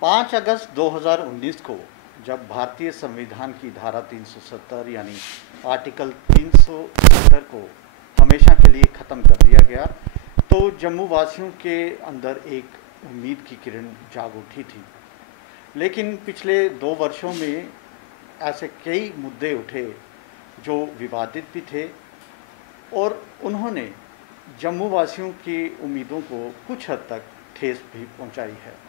5 अगस्त 2019 को जब भारतीय संविधान की धारा 370 यानी आर्टिकल 370 को हमेशा के लिए ख़त्म कर दिया गया तो जम्मू वासियों के अंदर एक उम्मीद की किरण जाग उठी थी। लेकिन पिछले 2 वर्षों में ऐसे कई मुद्दे उठे जो विवादित भी थे और उन्होंने जम्मू वासियों की उम्मीदों को कुछ हद तक ठेस भी पहुंचाई है।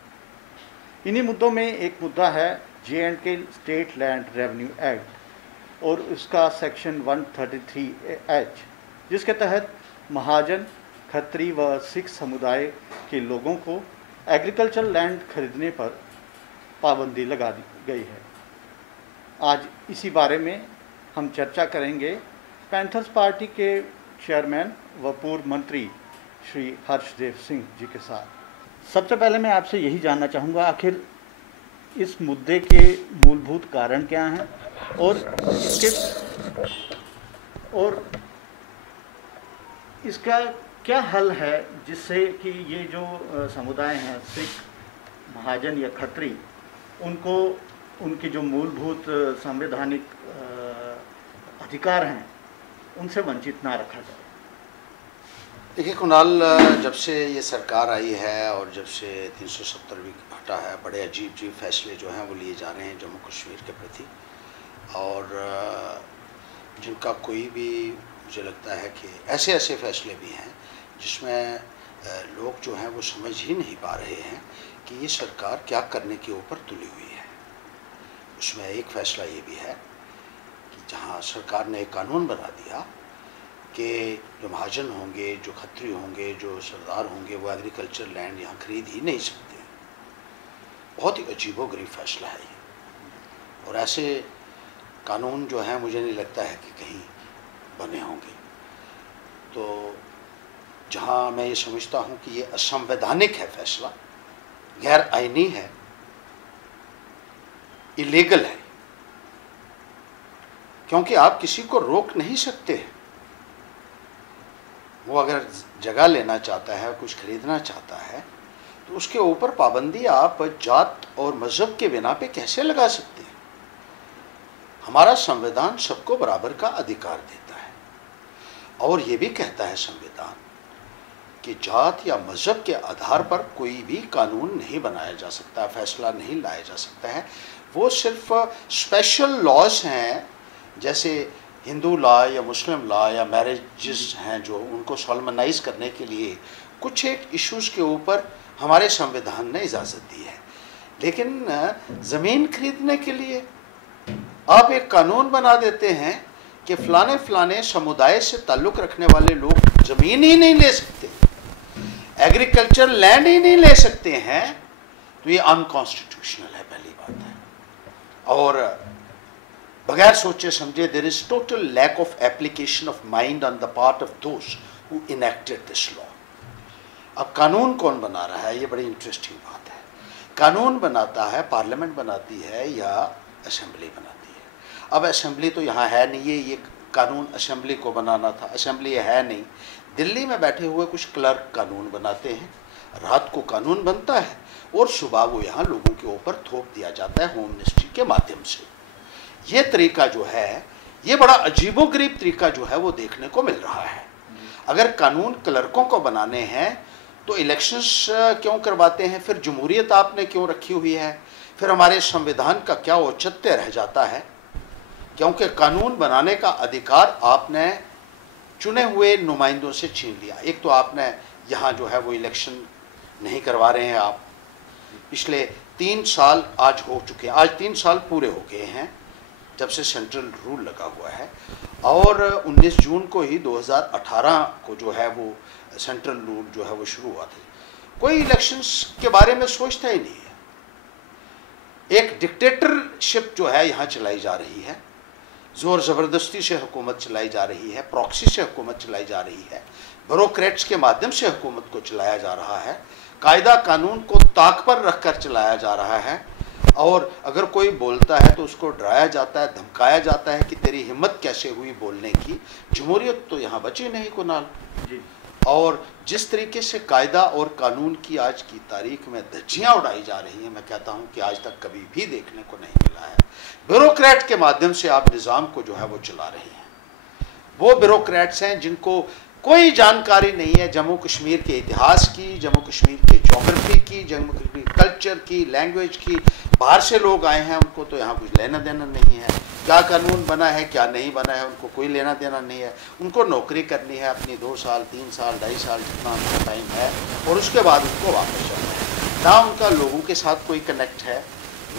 इन्हीं मुद्दों में एक मुद्दा है J&K state land revenue act और उसका सेक्शन 133H, जिसके तहत महाजन, खत्री व सिख समुदाय के लोगों को एग्रीकल्चर लैंड खरीदने पर पाबंदी लगा दी गई है। आज इसी बारे में हम चर्चा करेंगे पैंथर्स पार्टी के चेयरमैन व पूर्व मंत्री श्री हर्षदेव सिंह जी के साथ। सबसे पहले मैं आपसे यही जानना चाहूँगा, आखिर इस मुद्दे के मूलभूत कारण क्या हैं और इसका क्या हल है जिससे कि ये जो समुदाय हैं, सिख, महाजन या खत्री, उनको उनके जो मूलभूत संवैधानिक अधिकार हैं उनसे वंचित ना रखा जाए। देखिए कुणाल, जब से ये सरकार आई है और जब से 370 भी हटा है, बड़े अजीब फैसले जो हैं वो लिए जा रहे हैं जम्मू कश्मीर के प्रति, और जिनका कोई भी, मुझे लगता है कि ऐसे फैसले भी हैं जिसमें लोग जो हैं वो समझ ही नहीं पा रहे हैं कि ये सरकार क्या करने के ऊपर तुली हुई है। उसमें एक फ़ैसला ये भी है कि जहाँ सरकार ने एक कानून बना दिया कि जो महाजन होंगे, जो खत्री होंगे, जो सरदार होंगे, वो एग्रीकल्चर लैंड यहाँ खरीद ही नहीं सकते। बहुत ही अजीबोगरीब फैसला है ये, और ऐसे कानून जो हैं मुझे नहीं लगता है कि कहीं बने होंगे। तो जहाँ मैं ये समझता हूँ कि ये असंवैधानिक है फैसला, गैर आईनी है, इलीगल है, क्योंकि आप किसी को रोक नहीं सकते। वो अगर जगह लेना चाहता है, कुछ खरीदना चाहता है, तो उसके ऊपर पाबंदी आप जात और मज़हब के बिना पे कैसे लगा सकते हैं? हमारा संविधान सबको बराबर का अधिकार देता है, और ये भी कहता है संविधान कि जात या मज़हब के आधार पर कोई भी कानून नहीं बनाया जा सकता, फैसला नहीं लाया जा सकता है। वो सिर्फ स्पेशल लॉज हैं, जैसे हिंदू लॉ या मुस्लिम लॉ या मैरिजेस हैं, जो उनको सॉल्मनाइज करने के लिए कुछ एक इश्यूज़ के ऊपर हमारे संविधान ने इजाज़त दी है। लेकिन ज़मीन खरीदने के लिए आप एक कानून बना देते हैं कि फ़लाने समुदाय से ताल्लुक़ रखने वाले लोग ज़मीन ही नहीं ले सकते, एग्रीकल्चर लैंड ही नहीं ले सकते हैं। तो ये अनकॉन्स्टिट्यूशनल है, पहली बात है। और बगैर सोचे समझे, there is total lack of application of mind on the part of those who enacted this law. अब कानून कौन बना रहा है, ये बड़ी इंटरेस्टिंग बात है। कानून बनाता है पार्लियामेंट बनाती है या असेंबली बनाती है। अब असेंबली तो यहाँ है नहीं, ये कानून असेंबली को बनाना था, असेंबली है नहीं। दिल्ली में बैठे हुए कुछ क्लर्क कानून बनाते हैं, रात को कानून बनता है और सुबह वो यहाँ लोगों के ऊपर थोप दिया जाता है होम मिनिस्ट्री के माध्यम से। ये तरीका जो है, ये बड़ा अजीबोगरीब तरीका जो है वो देखने को मिल रहा है। अगर कानून क्लर्कों को बनाने हैं तो इलेक्शंस क्यों करवाते हैं? फिर जमहूरियत आपने क्यों रखी हुई है? फिर हमारे संविधान का क्या औचित्य रह जाता है? क्योंकि कानून बनाने का अधिकार आपने चुने हुए नुमाइंदों से छीन लिया। एक तो आपने यहाँ जो है वो इलेक्शन नहीं करवा रहे हैं आप। पिछले 3 साल आज हो चुके हैं, आज 3 साल पूरे हो गए हैं जब से सेंट्रल रूल लगा हुआ है, और 19 जून को ही 2018 को जो है वो सेंट्रल रूल जो है वो शुरू हुआ था। कोई इलेक्शंस के बारे में सोचता ही नहीं है। एक डिक्टेटरशिप जो है यहाँ चलाई जा रही है, ज़ोर ज़बरदस्ती से हुकूमत चलाई जा रही है, प्रॉक्सी से हुकूमत चलाई जा रही है, ब्यूरोक्रेट्स के माध्यम से हुकूमत को चलाया जा रहा है, कायदा कानून को ताक पर रख कर चलाया जा रहा है, और अगर कोई बोलता है तो उसको डराया जाता है, धमकाया जाता है कि तेरी हिम्मत कैसे हुई बोलने की। जमहूरियत तो यहाँ बची नहीं कुणाल। और जिस तरीके से कायदा और कानून की आज की तारीख में धज्जियां उड़ाई जा रही हैं, मैं कहता हूं कि आज तक कभी भी देखने को नहीं मिला है। ब्यूरोक्रेट के माध्यम से आप निज़ाम को जो है वो चला रहे हैं। वो ब्यूरोक्रेट्स हैं जिनको कोई जानकारी नहीं है जम्मू कश्मीर के इतिहास की, जम्मू कश्मीर के ज्योग्राफी की, जम्मू कश्मीर कल्चर की, लैंग्वेज की। बाहर से लोग आए हैं, उनको तो यहाँ कुछ लेना देना नहीं है। क्या कानून बना है क्या नहीं बना है उनको कोई लेना देना नहीं है। उनको नौकरी करनी है अपनी 2 साल 3 साल 2.5 साल जितना उनका टाइम है, और उसके बाद उनको वापस जाना है। ना उनका लोगों के साथ कोई कनेक्ट है,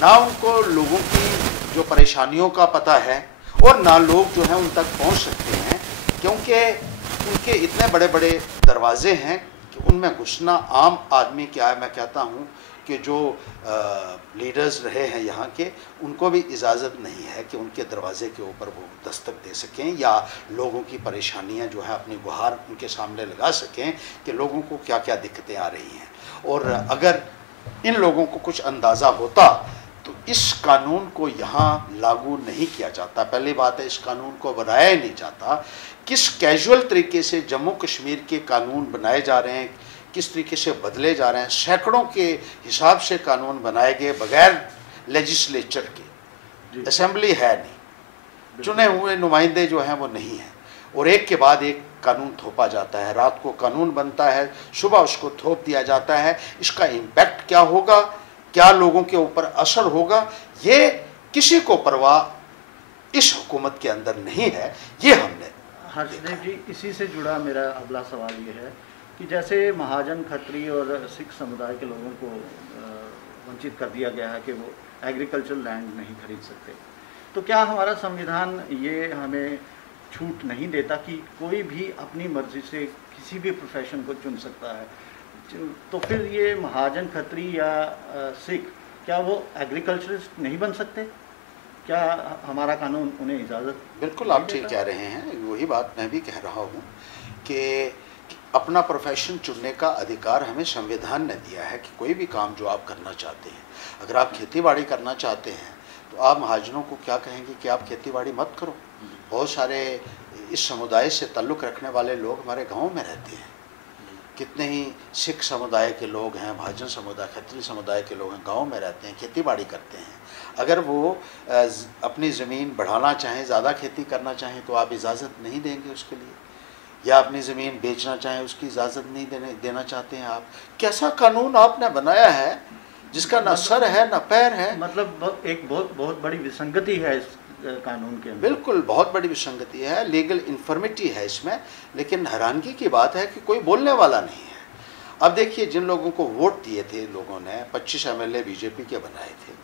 ना उनको लोगों की जो परेशानियों का पता है, और ना लोग जो हैं उन तक पहुँच सकते हैं, क्योंकि उनके इतने बड़े बड़े दरवाजे हैं कि उनमें घुसना आम आदमी क्या है, मैं कहता हूँ कि जो लीडर्स रहे हैं यहाँ के, उनको भी इजाज़त नहीं है कि उनके दरवाजे के ऊपर वो दस्तक दे सकें या लोगों की परेशानियाँ जो है अपनी गुहार उनके सामने लगा सकें कि लोगों को क्या क्या दिक्कतें आ रही हैं। और अगर इन लोगों को कुछ अंदाज़ा होता तो इस कानून को यहाँ लागू नहीं किया जाता। पहली बात है, इस कानून को बनाया ही नहीं जाता। किस कैजुअल तरीके से जम्मू कश्मीर के कानून बनाए जा रहे हैं, किस तरीके से बदले जा रहे हैं। सैकड़ों के हिसाब से कानून बनाए गए बगैर लेजिस्लेचर के। असेंबली है नहीं, चुने हुए नुमाइंदे जो हैं वो नहीं हैं, और एक के बाद एक कानून थोपा जाता है। रात को कानून बनता है, सुबह उसको थोप दिया जाता है। इसका इम्पैक्ट क्या होगा, क्या लोगों के ऊपर असर होगा, ये किसी को परवाह इस हुकूमत के अंदर नहीं है। ये हमने हर्षदेव जी, इसी से जुड़ा मेरा अगला सवाल ये है कि जैसे महाजन, खत्री और सिख समुदाय के लोगों को वंचित कर दिया गया है कि वो एग्रीकल्चरल लैंड नहीं खरीद सकते, तो क्या हमारा संविधान ये हमें छूट नहीं देता कि कोई भी अपनी मर्जी से किसी भी प्रोफेशन को चुन सकता है? तो फिर ये महाजन, खत्री या सिख, क्या वो एग्रीकल्चरिस्ट नहीं बन सकते? क्या हमारा कानून उन्हें इजाज़त? बिल्कुल आप ठीक कह रहे हैं। वही बात मैं भी कह रहा हूँ कि अपना प्रोफेशन चुनने का अधिकार हमें संविधान ने दिया है कि कोई भी काम जो आप करना चाहते हैं, अगर आप खेती बाड़ी करना चाहते हैं तो आप महाजनों को क्या कहेंगे कि आप खेती बाड़ी मत करो। बहुत सारे इस समुदाय से ताल्लुक़ रखने वाले लोग हमारे गाँव में रहते हैं। कितने ही सिख समुदाय के लोग हैं, महाजन समुदाय, खत्री समुदाय के लोग हैं, गांव में रहते हैं, खेती बाड़ी करते हैं। अगर वो अपनी ज़मीन बढ़ाना चाहें, ज़्यादा खेती करना चाहें, तो आप इजाज़त नहीं देंगे उसके लिए, या अपनी ज़मीन बेचना चाहें उसकी इजाज़त नहीं देना चाहते हैं आप। कैसा कानून आपने बनाया है जिसका ना सर है ना पैर है। मतलब एक बहुत बड़ी विसंगति है इस कानून के अंदर। बिल्कुल बहुत बड़ी विसंगति है, लीगल इन्फर्मिटी है इसमें। लेकिन हैरानगी की बात है कि कोई बोलने वाला नहीं है। अब देखिए, जिन लोगों को वोट दिए थे लोगों ने, 25 MLA बीजेपी के बनाए थे,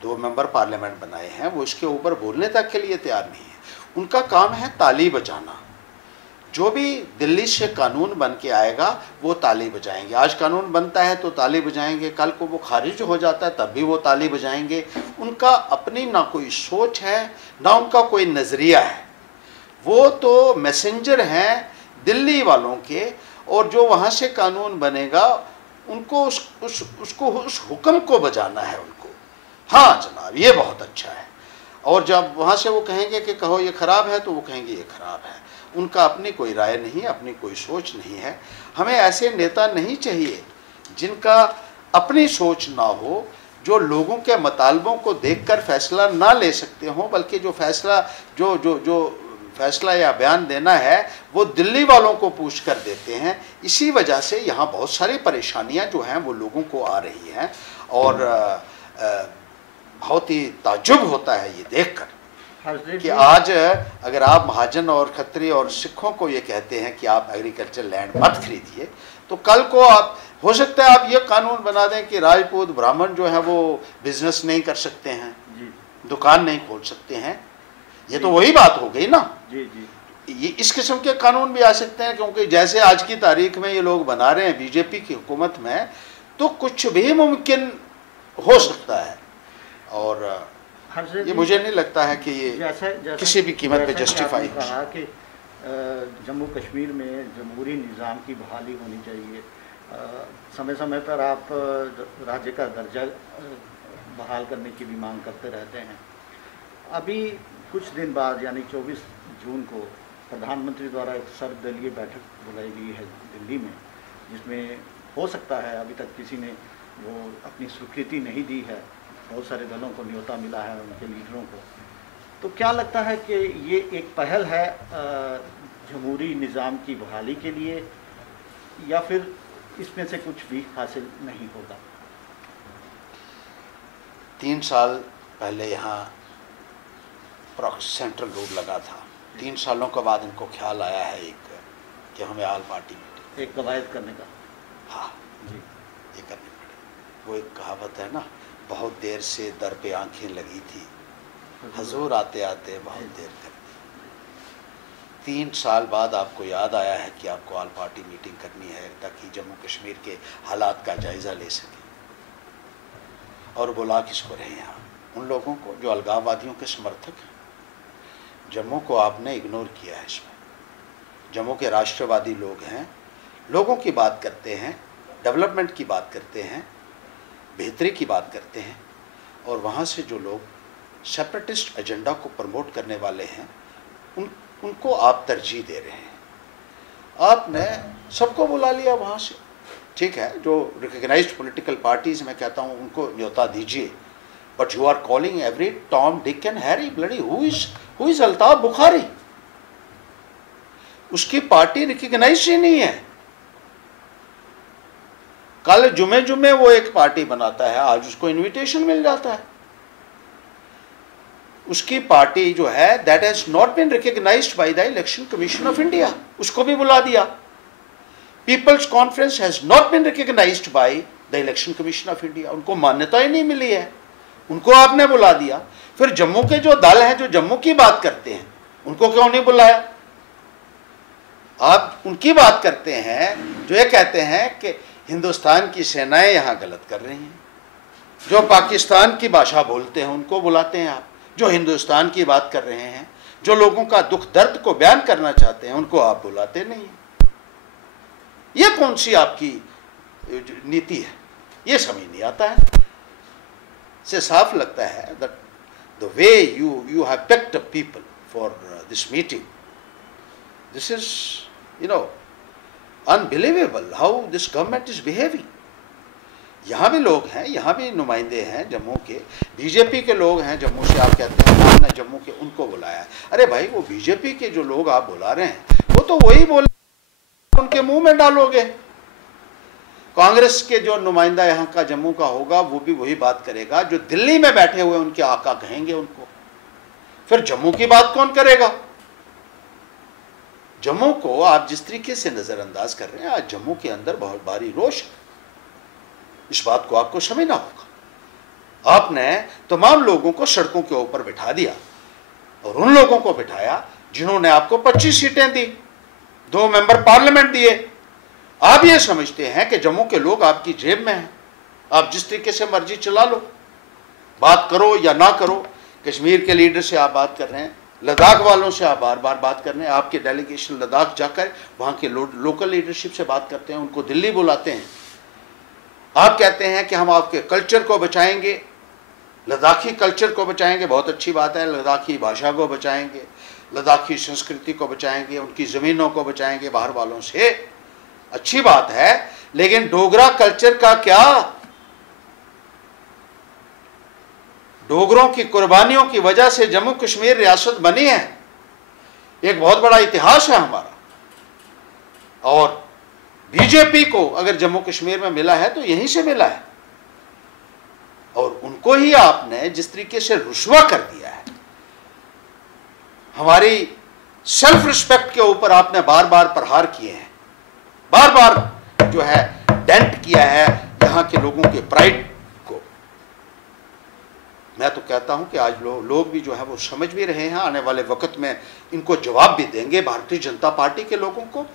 2 मेंबर पार्लियामेंट बनाए हैं, वो इसके ऊपर बोलने तक के लिए तैयार नहीं है। उनका काम है ताली बजाना। जो भी दिल्ली से कानून बन के आएगा वो ताली बजाएंगे। आज कानून बनता है तो ताली बजाएंगे, कल को वो खारिज हो जाता है तब भी वो ताली बजाएंगे। उनका अपनी ना कोई सोच है ना उनका कोई नज़रिया है। वो तो मैसेंजर हैं दिल्ली वालों के, और जो वहाँ से कानून बनेगा उनको उस हुक्म को बजाना है उनको। हाँ जनाब, ये बहुत अच्छा है। और जब वहाँ से वो कहेंगे कि कहो ये ख़राब है, तो वो कहेंगे ये ख़राब है। उनका अपनी कोई राय नहीं, अपनी कोई सोच नहीं है। हमें ऐसे नेता नहीं चाहिए जिनका अपनी सोच ना हो, जो लोगों के मतालबों को देखकर फैसला ना ले सकते हों, बल्कि जो फैसला या बयान देना है वो दिल्ली वालों को पूछ कर देते हैं। इसी वजह से यहाँ बहुत सारी परेशानियाँ जो हैं वो लोगों को आ रही हैं, और बहुत ही ताज्जुब होता है ये देखकर कि आज अगर आप महाजन और खत्री और सिखों को ये कहते हैं कि आप एग्रीकल्चर लैंड मत खरीदिए, तो कल को आप हो सकता है आप ये कानून बना दें कि राजपूत ब्राह्मण जो है वो बिजनेस नहीं कर सकते हैं, दुकान नहीं खोल सकते हैं। ये तो वही बात हो गई ना। ये इस किस्म के कानून भी आ सकते हैं, क्योंकि जैसे आज की तारीख में ये लोग बना रहे हैं बीजेपी की हुकूमत में, तो कुछ भी मुमकिन हो सकता है। और ये मुझे नहीं लगता है कि ये किसी भी कीमत पे जस्टिफाई हो। कहा कि जम्मू कश्मीर में जमहूरी निज़ाम की बहाली होनी चाहिए, समय समय पर आप राज्य का दर्जा बहाल करने की भी मांग करते रहते हैं। अभी कुछ दिन बाद यानी 24 जून को प्रधानमंत्री द्वारा एक सर्वदलीय बैठक बुलाई गई है दिल्ली में, जिसमें हो सकता है अभी तक किसी ने वो अपनी स्वीकृति नहीं दी है, बहुत सारे दलों को न्योता मिला है उनके लीडरों को। तो क्या लगता है कि ये एक पहल है जमहूरी निज़ाम की बहाली के लिए, या फिर इसमें से कुछ भी हासिल नहीं होगा? 3 साल पहले यहाँ सेंट्रल रोड लगा था। 3 सालों के बाद इनको ख्याल आया है कि हमें ऑल पार्टी मीटिंग एक कवायद करने का। हाँ जी, ये करनी पड़ेगी। वो एक कहावत है ना, बहुत देर से दर पे आंखें लगी थी, हजूर आते आते बहुत देर कर दी। 3 साल बाद आपको याद आया है कि आपको ऑल पार्टी मीटिंग करनी है ताकि जम्मू कश्मीर के हालात का जायज़ा ले सकें। और बुला किसको रहे यहाँ? उन लोगों को जो अलगाववादियों के समर्थक हैं। जम्मू को आपने इग्नोर किया है। इसमें जम्मू के राष्ट्रवादी लोग हैं, लोगों की बात करते हैं, डेवलपमेंट की बात करते हैं, बेहतरी की बात करते हैं, और वहाँ से जो लोग सेपरेटिस्ट एजेंडा को प्रमोट करने वाले हैं उनको आप तरजीह दे रहे हैं। आपने सबको बुला लिया वहाँ से, ठीक है, जो रिकग्नाइज्ड पॉलिटिकल पार्टीज मैं कहता हूँ उनको न्योता दीजिए, but you are calling every Tom Dick and Harry bloody who is Altaf Bukhari. उसकी पार्टी रिकग्नाइज ही नहीं है। कल जुमे वो एक पार्टी बनाता है, आज उसको इनविटेशन मिल जाता है। उसकी पार्टी जो है that has not been recognised by the Election Commission of India, उसको भी बुला दिया। People's Conference has not been recognised by the Election Commission of India, उनको मान्यता ही नहीं मिली है, उनको आपने बुला दिया। फिर जम्मू के जो दल हैं जो जम्मू की बात करते हैं उनको क्यों नहीं बुलाया? आप उनकी बात करते हैं जो ये कहते हैं कि हिंदुस्तान की सेनाएं यहाँ गलत कर रही हैं। जो पाकिस्तान की भाषा बोलते हैं उनको बुलाते हैं आप, जो हिंदुस्तान की बात कर रहे हैं, जो लोगों का दुख दर्द को बयान करना चाहते हैं उनको आप बुलाते नहीं हैं। ये कौन सी आपकी नीति है? ये समझ नहीं आता है। से साफ लगता है that the way you have picked up people for this meeting, this is unbelievable how this government is behaving. यहाँ भी लोग हैं, यहाँ भी नुमाइंदे हैं जम्मू के, बीजेपी के लोग हैं जम्मू से, आप कहते हैं हमने जम्मू के उनको बुलाया। अरे भाई, वो बीजेपी के जो लोग आप बुला रहे हैं वो तो वही बोले, उनके मुंह में डालोगे। कांग्रेस के जो नुमाइंदा यहाँ का जम्मू का होगा वो भी वही बात करेगा जो दिल्ली में बैठे हुए उनके आका कहेंगे उनको। फिर जम्मू की बात कौन करेगा? जम्मू को आप जिस तरीके से नजरअंदाज कर रहे हैं, आज जम्मू के अंदर बहुत भारी रोष है। इस बात को आपको समझना होगा। आपने तमाम लोगों को सड़कों के ऊपर बिठा दिया और उन लोगों को बिठाया जिन्होंने आपको 25 सीटें दी, 2 मेंबर पार्लियामेंट दिए। आप ये समझते हैं कि जम्मू के लोग आपकी जेब में हैं, आप जिस तरीके से मर्जी चला लो, बात करो या ना करो। कश्मीर के लीडर से आप बात कर रहे हैं, लद्दाख वालों से आप बार बार बात कर रहे हैं, आपके डेलीगेशन लद्दाख जाकर वहाँ के लोकल लीडरशिप से बात करते हैं, उनको दिल्ली बुलाते हैं। आप कहते हैं कि हम आपके कल्चर को बचाएंगे, लद्दाखी कल्चर को बचाएंगे, बहुत अच्छी बात है, लद्दाखी भाषा को बचाएंगे, लद्दाखी संस्कृति को बचाएंगे, उनकी ज़मीनों को बचाएंगे बाहर वालों से, अच्छी बात है। लेकिन डोगरा कल्चर का क्या? डोगरों की कुर्बानियों की वजह से जम्मू कश्मीर रियासत बनी है, एक बहुत बड़ा इतिहास है हमारा। और बीजेपी को अगर जम्मू कश्मीर में मिला है तो यहीं से मिला है, और उनको ही आपने जिस तरीके से रुस्वा कर दिया है, हमारी सेल्फ रिस्पेक्ट के ऊपर आपने बार बार प्रहार किए हैं, बार बार जो है डेंट किया है यहाँ के लोगों के प्राइड को। मैं तो कहता हूं कि आज लोग भी जो है वो समझ भी रहे हैं, आने वाले वक्त में इनको जवाब भी देंगे भारतीय जनता पार्टी के लोगों को।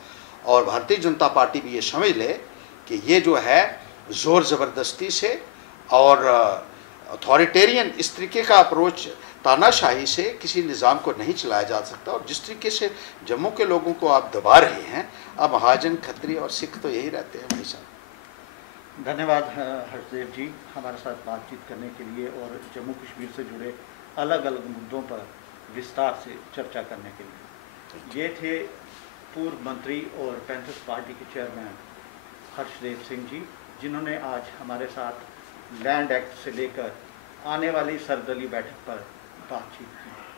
और भारतीय जनता पार्टी भी ये समझ ले कि ये जो है ज़ोर ज़बरदस्ती से और अथॉरिटेरियन इस तरीके का अप्रोच, तानाशाही से किसी निज़ाम को नहीं चलाया जा सकता। और जिस तरीके से जम्मू के लोगों को आप दबा रहे हैं, अब महाजन, खत्री और सिख तो यही रहते हैं भाई साहब। धन्यवाद हर्षदेव जी, हमारे साथ बातचीत करने के लिए और जम्मू कश्मीर से जुड़े अलग अलग मुद्दों पर विस्तार से चर्चा करने के लिए। ये थे पूर्व मंत्री और पैंथर्स पार्टी के चेयरमैन हर्षदेव सिंह जी, जिन्होंने आज हमारे साथ लैंड एक्ट से लेकर आने वाली सर्वदलीय बैठक पर बातचीत की।